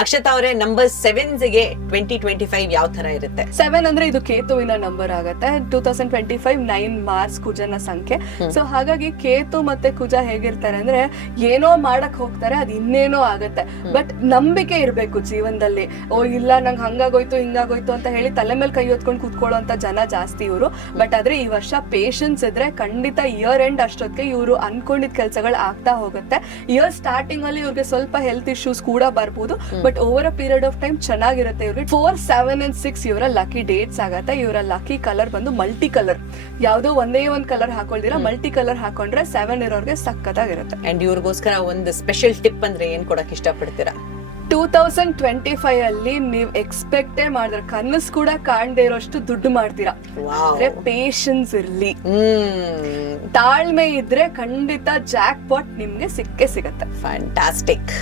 ಅಕ್ಷತಾ ಅವರೇ, ನಂಬರ್ 7ಗೆ 2025 ಯಾವ ತರ ಇರುತ್ತೆ? 7 ಅಂದ್ರೆ ಇದು ಕೇತುವಿನ ನಂಬರ್ ಆಗುತ್ತೆ. 2025 9 ಮಾರ್ಚ್ ಕುಜನ ಸಂಖ್ಯೆ. ಸೊ ಹಾಗಾಗಿ ಕೇತು ಮತ್ತೆ ಕುಜ ಹೇಗಿರ್ತಾರೆ ಅಂದ್ರೆ ಏನೋ ಮಾಡಕ್ ಹೋಗ್ತಾರೆ, ಅದ್ ಇನ್ನೇನೋ ಆಗತ್ತೆ. ಬಟ್ ನಂಬಿಕೆ ಇರ್ಬೇಕು ಜೀವನದಲ್ಲಿ. ಓ ಇಲ್ಲ ನಂಗೆ ಹಂಗಾಗೋಯ್ತು ಹಿಂಗಾಗೋಯ್ತು ಅಂತ ಹೇಳಿ ತಲೆ ಮೇಲೆ ಕೈ ಹೊತ್ಕೊಂಡು ಕೂತ್ಕೊಳ್ಳೋ ಅಂತ ಜನ ಜಾಸ್ತಿ ಇವರು. ಬಟ್ ಆದ್ರೆ ಈ ವರ್ಷ ಪೇಷನ್ಸ್ ಇದ್ರೆ ಖಂಡಿತ ಇಯರ್ ಎಂಡ್ ಅಷ್ಟೊತ್ತಿಗೆ ಇವರು ಅನ್ಕೊಂಡಿದ್ ಕೆಲ್ಸಗಳು ಆಗ್ತಾ ಹೋಗುತ್ತೆ. ಇಯರ್ ಸ್ಟಾರ್ಟಿಂಗ್ ಅಲ್ಲಿ ಇವ್ರಿಗೆ ಸ್ವಲ್ಪ ಹೆಲ್ತ್ ಇಶ್ಯೂಸ್ ಕೂಡ ಬರ್ಬೋದು. But over a period of time ಚೆನ್ನಾಗಿರುತ್ತೆ ಇವ್ರಿಗೆ. 4, 7 and 6 ಇವರ ಲಕ್ಕಿ ಡೇಟ್ಸ್ ಆಗತ್ತೆ. ಇವರ ಲಕ್ಕಿ ಕಲರ್ ಬಂದು ಮಲ್ಟಿ ಕಲರ್. ಯಾವ್ದೋ ಒಂದೇ ಒಂದ್ ಕಲರ್ ಹಾಕೊಳ್ದಿರಾ ಮಲ್ಟಿ ಕಲರ್ ಹಾಕೊಂಡ್ರೆ 7 ಇರೋರ್ಗೆ ಸಕ್ಕತ್ತಾಗಿರುತ್ತೆ. ಅಂಡ್ ಇವ್ರಿಗೋಸ್ಕರ ಒಂದು ಸ್ಪೆಷಲ್ ಟಿಪ್ ಅಂದ್ರೆ ಏನ್ ಕೊಡಕ್ ಇಷ್ಟಪಡ್ತೀರಾ? 2025 ಅಲ್ಲಿ ನೀವ್ ಎಕ್ಸ್ಪೆಕ್ಟೇ ಮಾಡಿದ್ರೆ ಕನಸು ಕೂಡ ಕಾಣದೇ ಇರೋಷ್ಟು ದುಡ್ಡು ಮಾಡ್ತೀರಾ. ಆದ್ರೆ ಪೇಷನ್ಸ್ ಇರ್ಲಿ, ತಾಳ್ಮೆ ಇದ್ರೆ ಖಂಡಿತ ಜಾಕ್ ಪಾಟ್ ನಿಮ್ಗೆ ಸಿಕ್ಕೇ ಸಿಗತ್ತೆ. ಫ್ಯಾಂಟಾಸ್ಟಿಕ್.